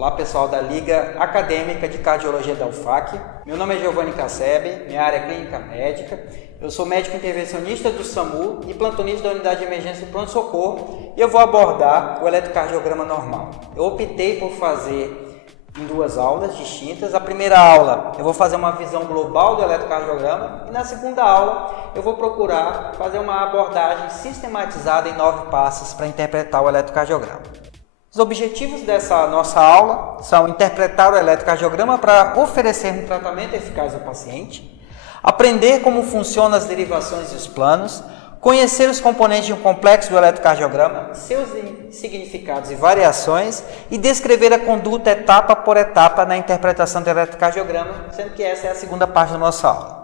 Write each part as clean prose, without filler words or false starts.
Olá pessoal da Liga Acadêmica de Cardiologia da UFAC, meu nome é Giovanni Cassebe, minha área é clínica médica, eu sou médico intervencionista do SAMU e plantonista da unidade de emergência do pronto-socorro e eu vou abordar o eletrocardiograma normal. Eu optei por fazer em duas aulas distintas. A primeira aula eu vou fazer uma visão global do eletrocardiograma e na segunda aula eu vou procurar fazer uma abordagem sistematizada em 9 passos para interpretar o eletrocardiograma. Os objetivos dessa nossa aula são interpretar o eletrocardiograma para oferecer um tratamento eficaz ao paciente, aprender como funcionam as derivações e os planos, conhecer os componentes de um complexo do eletrocardiograma, seus significados e variações e descrever a conduta etapa por etapa na interpretação do eletrocardiograma, sendo que essa é a segunda parte da nossa aula.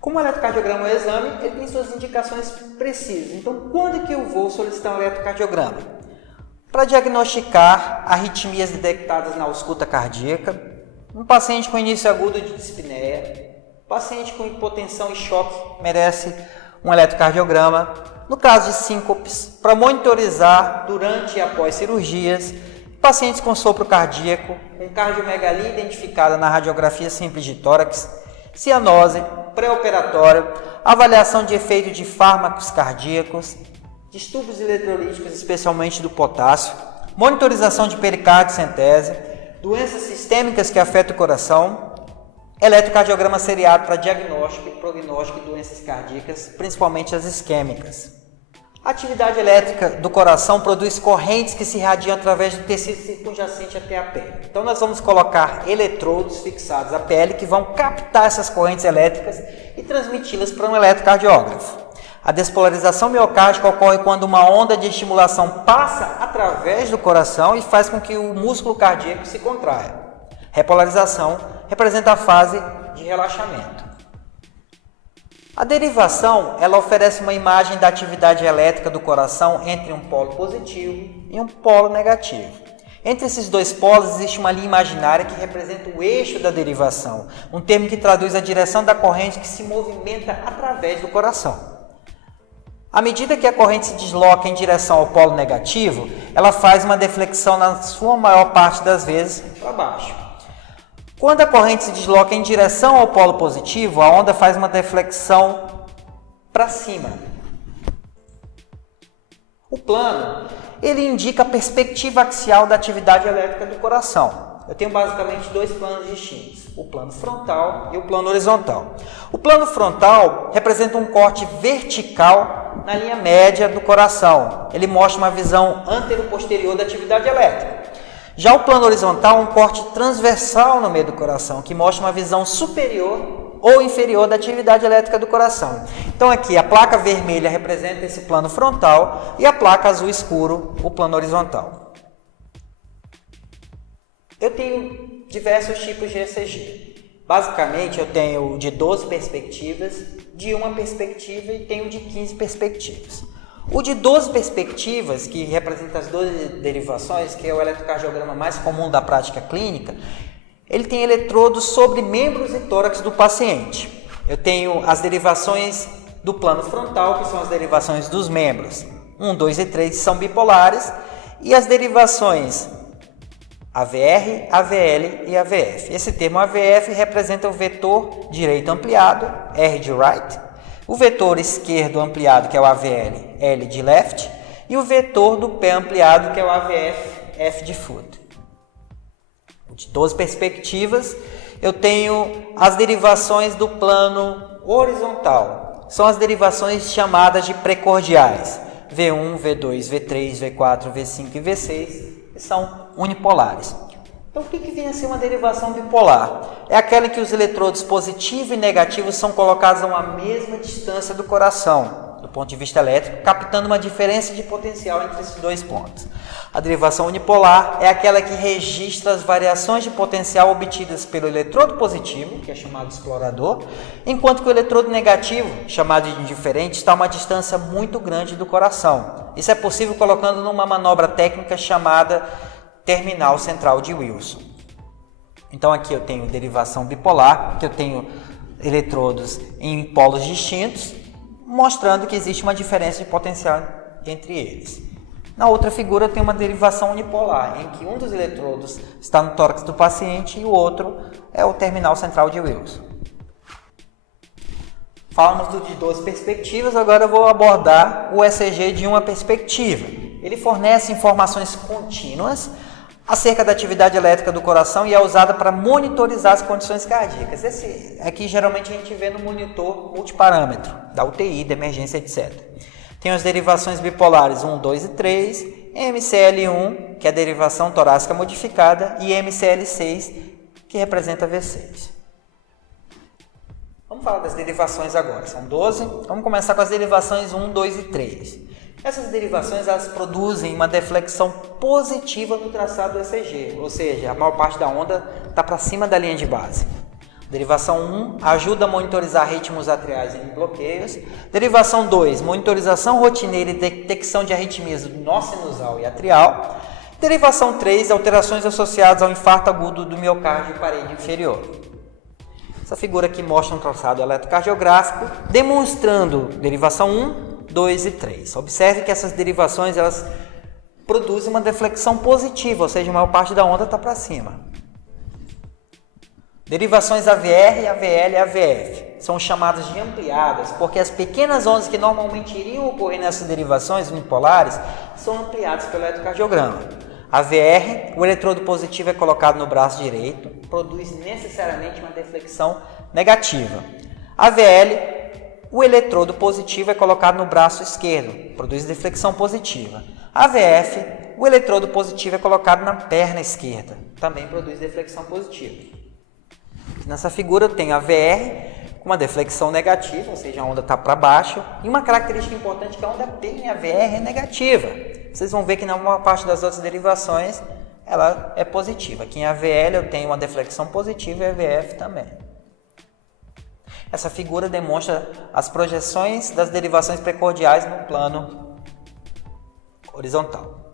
Como o eletrocardiograma é um exame, ele tem suas indicações precisas. Então, quando que eu vou solicitar um eletrocardiograma? Para diagnosticar arritmias detectadas na ausculta cardíaca, um paciente com início agudo de dispneia, paciente com hipotensão e choque merece um eletrocardiograma. No caso de síncopes, para monitorizar durante e após cirurgias, pacientes com sopro cardíaco, com cardiomegalia identificada na radiografia simples de tórax, cianose, pré-operatório, avaliação de efeito de fármacos cardíacos, distúrbios eletrolíticos, especialmente do potássio, monitorização de pericardiocentese, doenças sistêmicas que afetam o coração, eletrocardiograma seriado para diagnóstico e prognóstico de doenças cardíacas, principalmente as isquêmicas. A atividade elétrica do coração produz correntes que se irradiam através do tecido circunjacente até a pele. Então nós vamos colocar eletrodos fixados à pele que vão captar essas correntes elétricas e transmiti-las para um eletrocardiógrafo. A despolarização miocárdica ocorre quando uma onda de estimulação passa através do coração e faz com que o músculo cardíaco se contraia. Repolarização representa a fase de relaxamento. A derivação, ela oferece uma imagem da atividade elétrica do coração entre um polo positivo e um polo negativo. Entre esses dois polos existe uma linha imaginária que representa o eixo da derivação, um termo que traduz a direção da corrente que se movimenta através do coração. À medida que a corrente se desloca em direção ao polo negativo, ela faz uma deflexão na sua maior parte das vezes para baixo. Quando a corrente se desloca em direção ao polo positivo, a onda faz uma deflexão para cima. O plano, ele indica a perspectiva axial da atividade elétrica do coração. Eu tenho basicamente dois planos distintos, o plano frontal e o plano horizontal. O plano frontal representa um corte vertical na linha média do coração. Ele mostra uma visão antero-posterior da atividade elétrica. Já o plano horizontal é um corte transversal no meio do coração, que mostra uma visão superior ou inferior da atividade elétrica do coração. Então aqui a placa vermelha representa esse plano frontal e a placa azul escuro o plano horizontal. Eu tenho diversos tipos de ECG. Basicamente eu tenho de 12 perspectivas, de uma perspectiva e tenho de 15 perspectivas. O de 12 perspectivas, que representa as 12 derivações, que é o eletrocardiograma mais comum da prática clínica, ele tem eletrodos sobre membros e tórax do paciente. Eu tenho as derivações do plano frontal, que são as derivações dos membros 1, 2 e 3, que são bipolares, e as derivações AVR, AVL e AVF. Esse termo AVF representa o vetor direito ampliado, R de right, o vetor esquerdo ampliado, que é o AVL, L de left, e o vetor do pé ampliado, que é o AVF, F de foot. De 12 perspectivas, eu tenho as derivações do plano horizontal. São as derivações chamadas de precordiais. V1, V2, V3, V4, V5 e V6, que são unipolares. Então, o que vem a ser uma derivação bipolar? É aquela em que os eletrodos positivo e negativo são colocados a uma mesma distância do coração, do ponto de vista elétrico, captando uma diferença de potencial entre esses dois pontos. A derivação unipolar é aquela que registra as variações de potencial obtidas pelo eletrodo positivo, que é chamado explorador, enquanto que o eletrodo negativo, chamado de indiferente, está a uma distância muito grande do coração. Isso é possível colocando numa manobra técnica chamada terminal central de Wilson. Então aqui eu tenho derivação bipolar, que eu tenho eletrodos em polos distintos, mostrando que existe uma diferença de potencial entre eles. Na outra figura tem uma derivação unipolar, em que um dos eletrodos está no tórax do paciente e o outro é o terminal central de Wilson. Falamos de duas perspectivas, agora eu vou abordar o ECG de uma perspectiva. Ele fornece informações contínuas acerca da atividade elétrica do coração e é usada para monitorizar as condições cardíacas. Esse aqui geralmente a gente vê no monitor multiparâmetro, da UTI, da emergência, etc. Tem as derivações bipolares 1, 2 e 3, MCL1, que é a derivação torácica modificada, e MCL6, que representa V6. Vamos falar das derivações agora, são 12. Vamos começar com as derivações 1, 2 e 3. Essas derivações elas produzem uma deflexão positiva no traçado do ECG, ou seja, a maior parte da onda está para cima da linha de base. Derivação 1 ajuda a monitorizar ritmos atriais em bloqueios. Derivação 2, monitorização rotineira e detecção de arritmias do nó sinusal e atrial. Derivação 3, alterações associadas ao infarto agudo do miocárdio e parede inferior. Essa figura aqui mostra um traçado eletrocardiográfico demonstrando derivação 1, 2 e 3. Observe que essas derivações elas produzem uma deflexão positiva, ou seja, a maior parte da onda está para cima. Derivações AVR, AVL e AVF são chamadas de ampliadas, porque as pequenas ondas que normalmente iriam ocorrer nessas derivações unipolares são ampliadas pelo eletrocardiograma. AVR, o eletrodo positivo é colocado no braço direito, produz necessariamente uma deflexão negativa. AVL, o eletrodo positivo é colocado no braço esquerdo, produz deflexão positiva. AVF, o eletrodo positivo é colocado na perna esquerda, também produz deflexão positiva. Nessa figura tem a VR com uma deflexão negativa, ou seja, a onda está para baixo, e uma característica importante é que a onda P em AVR é negativa. Vocês vão ver que na maior parte das outras derivações ela é positiva. Aqui em AVL eu tenho uma deflexão positiva e AVF também. Essa figura demonstra as projeções das derivações precordiais no plano horizontal.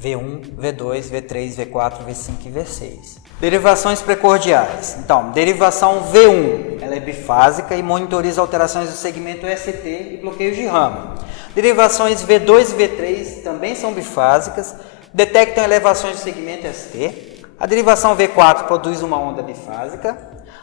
V1, V2, V3, V4, V5 e V6. Derivações precordiais. Então, derivação V1, ela é bifásica e monitoriza alterações do segmento ST e bloqueios de ramo. Derivações V2 e V3 também são bifásicas, detectam elevações do segmento ST. A derivação V4 produz uma onda bifásica.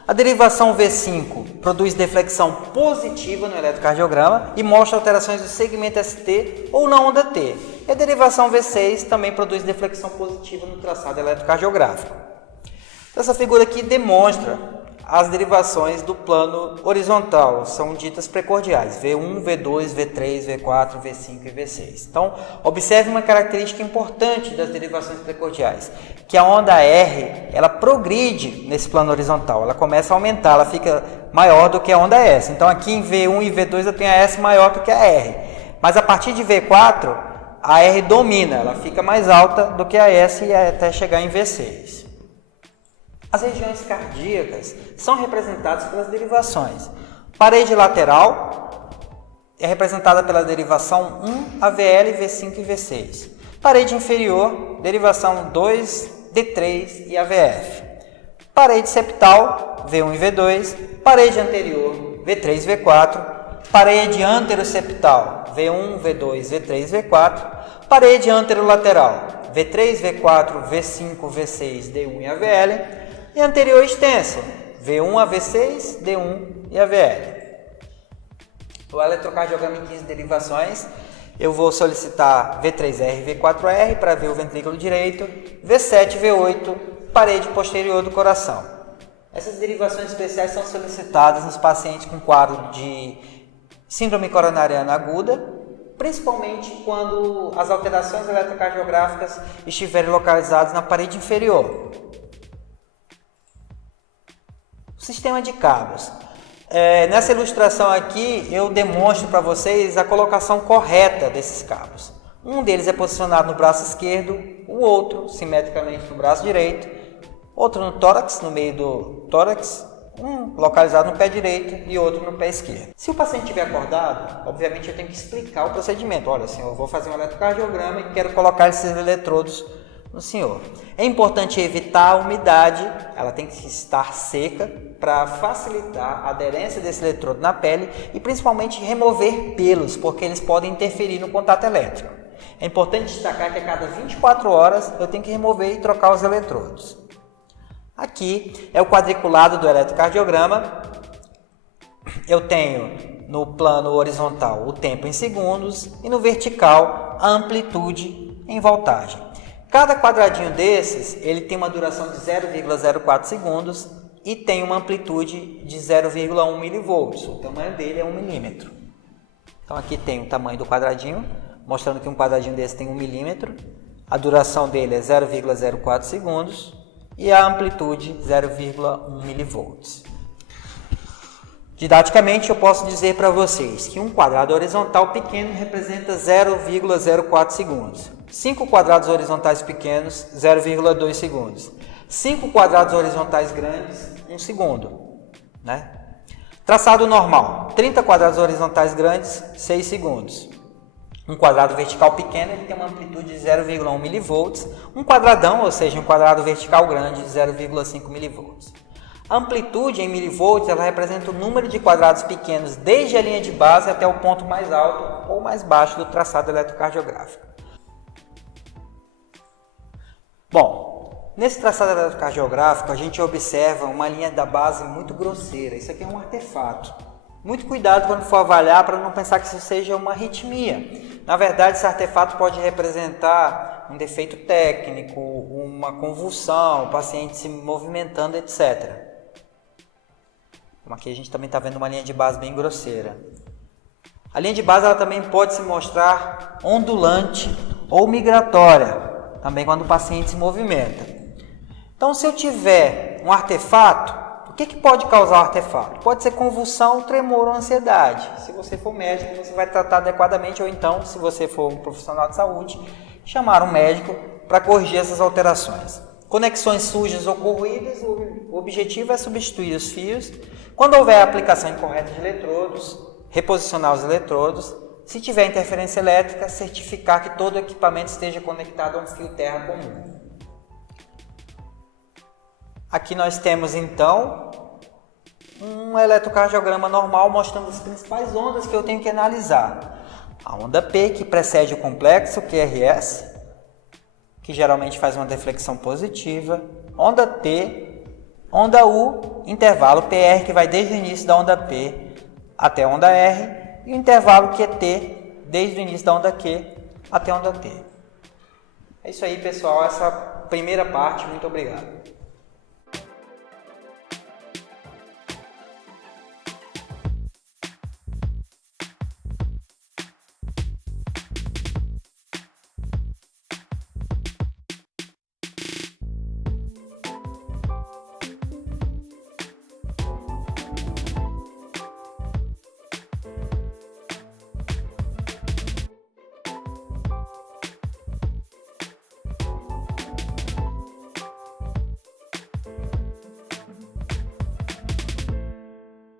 A derivação V5 produz deflexão positiva no eletrocardiograma e mostra alterações do segmento ST ou na onda T. E a derivação V6 também produz deflexão positiva no traçado eletrocardiográfico. Essa figura aqui demonstra as derivações do plano horizontal, são ditas precordiais, V1, V2, V3, V4, V5 e V6. Então, observe uma característica importante das derivações precordiais, que a onda R, ela progride nesse plano horizontal, ela começa a aumentar, ela fica maior do que a onda S. Então, aqui em V1 e V2 eu tenho a S maior do que a R, mas a partir de V4, a R domina, ela fica mais alta do que a S e até chegar em V6. As regiões cardíacas são representadas pelas derivações. Parede lateral é representada pela derivação 1, AVL, V5 e V6. Parede inferior, derivação 2, D3 e AVF. Parede septal, V1 e V2. Parede anterior, V3 e V4. Parede anteroseptal, V1, V2, V3 e V4. Parede anterolateral, V3, V4, V5, V6, D1 e AVL. E anterior extenso, V1 a V6, D1 e AVL. O eletrocardiograma em 15 derivações, eu vou solicitar V3R e V4R para ver o ventrículo direito, V7 e V8, parede posterior do coração. Essas derivações especiais são solicitadas nos pacientes com quadro de síndrome coronariana aguda, principalmente quando as alterações eletrocardiográficas estiverem localizadas na parede inferior. Sistema de cabos. Nessa ilustração aqui eu demonstro para vocês a colocação correta desses cabos. Um deles é posicionado no braço esquerdo, o outro simetricamente no braço direito, outro no tórax, no meio do tórax, um localizado no pé direito e outro no pé esquerdo. Se o paciente estiver acordado, obviamente eu tenho que explicar o procedimento. Olha, senhor, eu vou fazer um eletrocardiograma e quero colocar esses eletrodos no senhor. É importante evitar a umidade, ela tem que estar seca para facilitar a aderência desse eletrodo na pele e principalmente remover pelos, porque eles podem interferir no contato elétrico. É importante destacar que a cada 24 horas eu tenho que remover e trocar os eletrodos. Aqui é o quadriculado do eletrocardiograma. Eu tenho no plano horizontal o tempo em segundos e no vertical a amplitude em voltagem. Cada quadradinho desses ele tem uma duração de 0,04 segundos e tem uma amplitude de 0,1 milivolts. O tamanho dele é 1 milímetro. Então aqui tem o tamanho do quadradinho, mostrando que um quadradinho desse tem 1 milímetro. A duração dele é 0,04 segundos e a amplitude 0,1 milivolts. Didaticamente, eu posso dizer para vocês que um quadrado horizontal pequeno representa 0,04 segundos. 5 quadrados horizontais pequenos, 0,2 segundos. 5 quadrados horizontais grandes, 1 segundo. Né? Traçado normal, 30 quadrados horizontais grandes, 6 segundos. Um quadrado vertical pequeno ele tem uma amplitude de 0,1 milivolts. Um quadradão, ou seja, um quadrado vertical grande, 0,5 milivolts. A amplitude em milivolts ela representa o número de quadrados pequenos desde a linha de base até o ponto mais alto ou mais baixo do traçado eletrocardiográfico. Bom, nesse traçado eletrocardiográfico a gente observa uma linha da base muito grosseira. Isso aqui é um artefato. Muito cuidado quando for avaliar para não pensar que isso seja uma arritmia. Na verdade, esse artefato pode representar um defeito técnico, uma convulsão, o paciente se movimentando, etc. Como aqui a gente também está vendo uma linha de base bem grosseira. A linha de base ela também pode se mostrar ondulante ou migratória, também quando o paciente se movimenta. Então, se eu tiver um artefato, o que pode causar o artefato? Pode ser convulsão, tremor ou ansiedade. Se você for médico, você vai tratar adequadamente, ou então, se você for um profissional de saúde, chamar um médico para corrigir essas alterações. Conexões sujas ou corroídas, o objetivo é substituir os fios. Quando houver a aplicação incorreta de eletrodos, reposicionar os eletrodos. Se tiver interferência elétrica, certificar que todo o equipamento esteja conectado a um fio terra comum. Aqui nós temos então um eletrocardiograma normal mostrando as principais ondas que eu tenho que analisar. A onda P, que precede o complexo QRS, que geralmente faz uma deflexão positiva. Onda T, onda U, intervalo PR, que vai desde o início da onda P até a onda R, e o intervalo QT, desde o início da onda Q até a onda T. É isso aí, pessoal, essa primeira parte. Muito obrigado.